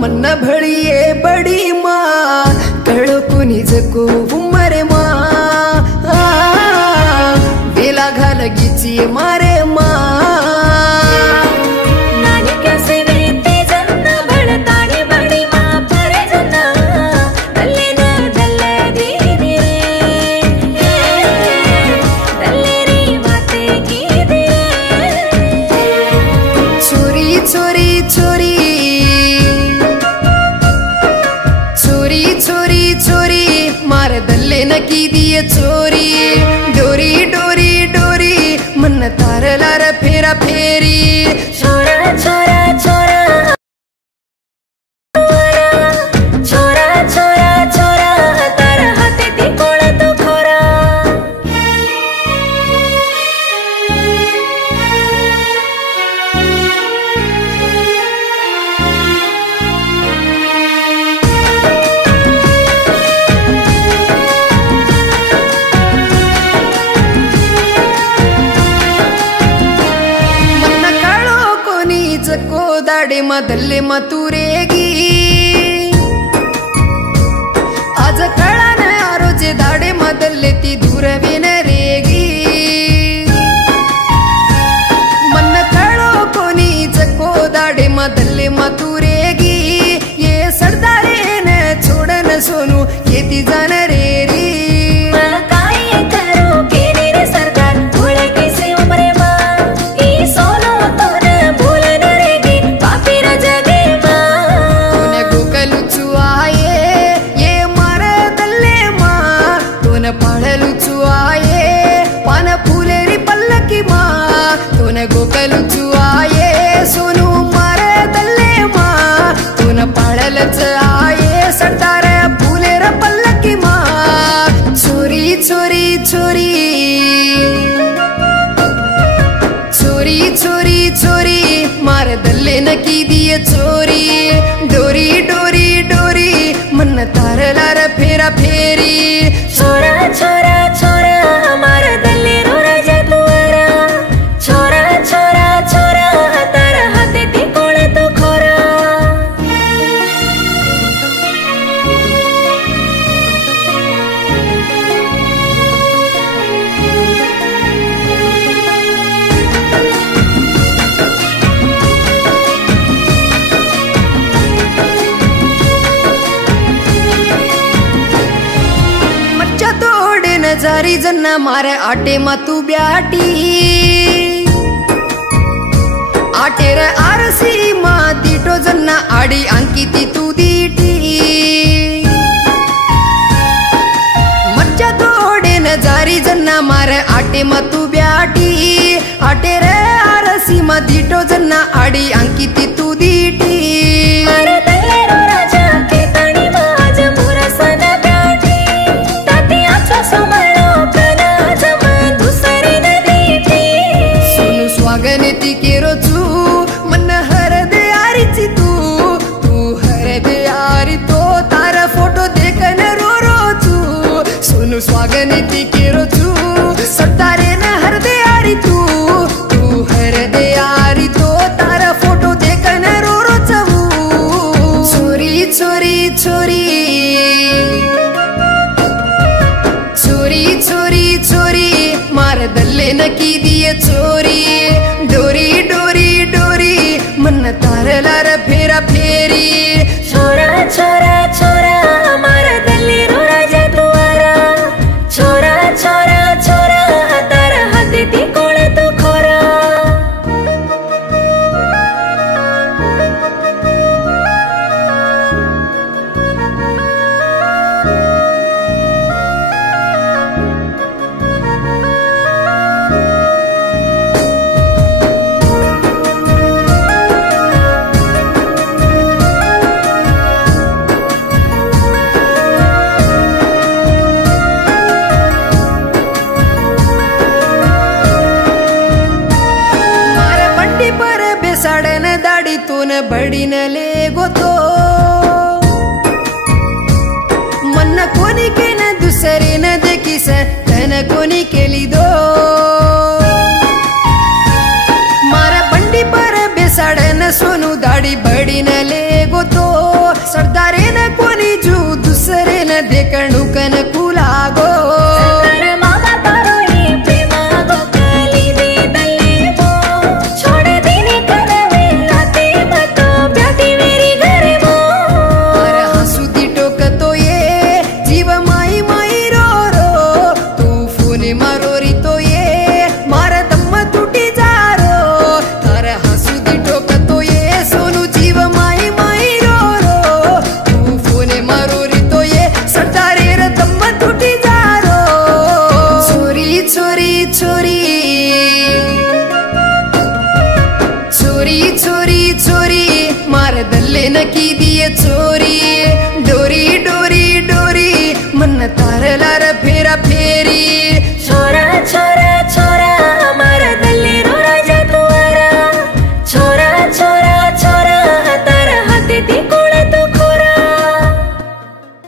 मन भड़िए बड़ी माँ कड़ो को निजको उमरे माँ बेला घाल गिची मारे माँ की दिए चोरी डोरी डोरी डोरी मन तार लार फेरा फेरी छोरा छोरा छोरा छोरा छोरा छोरा तार हाथे ती कोळ तो खोरा दाडे मदल्ले मतुरेगी आज कळा न आरोजे दाडे मदल्ले ती दूरवीन रेगी मन कळो कोणी जको दाडे मदल्ले मतुरेगी ये सरदारे न छोडन सोनू येती जान रेरी गोकलू चुआये सोनू मारे दल्ले माँ तून पाळलच आये सरदार फुलेर पल्लकी माँ चोरी चोरी चोरी चोरी चोरी चोरी मार दल्ले न की दिए चोरी डोरी डोरी डोरी मन तार लार फेरा फेरी छोरा छोरा छोरा मार दल्ले रो राजा तुअरा छोरा छोरा छोरा तार हाथे ती कोळ तो खोरा मच्चा तोड़े नजारी जन्ना मारे आटे मातू ब्याटी आटेर आरसी माँ दीटो जन्ना आड़ी अंकिती तू दीटी मच्चा तोड़े नजारी जन्ना मारे आटे मतू ब्याटी आटेर आरसी माँ दीटो जन्ना आड़ी अंकिती तू दीटी स्वागनेती केरो चू मन हर दे आरीची तू हर दे आरी तो तारा फोटो देखन रो रो चू सोनू स्वागनेती केरो चू सरदारे न हर दे आरी तू हर दे आरी तो तारा फोटो देखन रो रो चू चोरी चोरी चोरी चोरी चोरी चोरी मार दल्ले न की दिए चोरी डोरी डोरी डोरी मन तार लार फेरा फेरी छोरा छोरा छोरा मार दल्ले रो राजा तुअरा छोरा छोरा छोरा तार हाथे ती कोळ तो खोरा बड़ी न ले गोतो मन कोनी के न दूसरे न देखी से तन कोनी के ली दो मारा बंडी पर बेसाड़ न सोनू दाढ़ी बड़ी न ले गोतो न की दी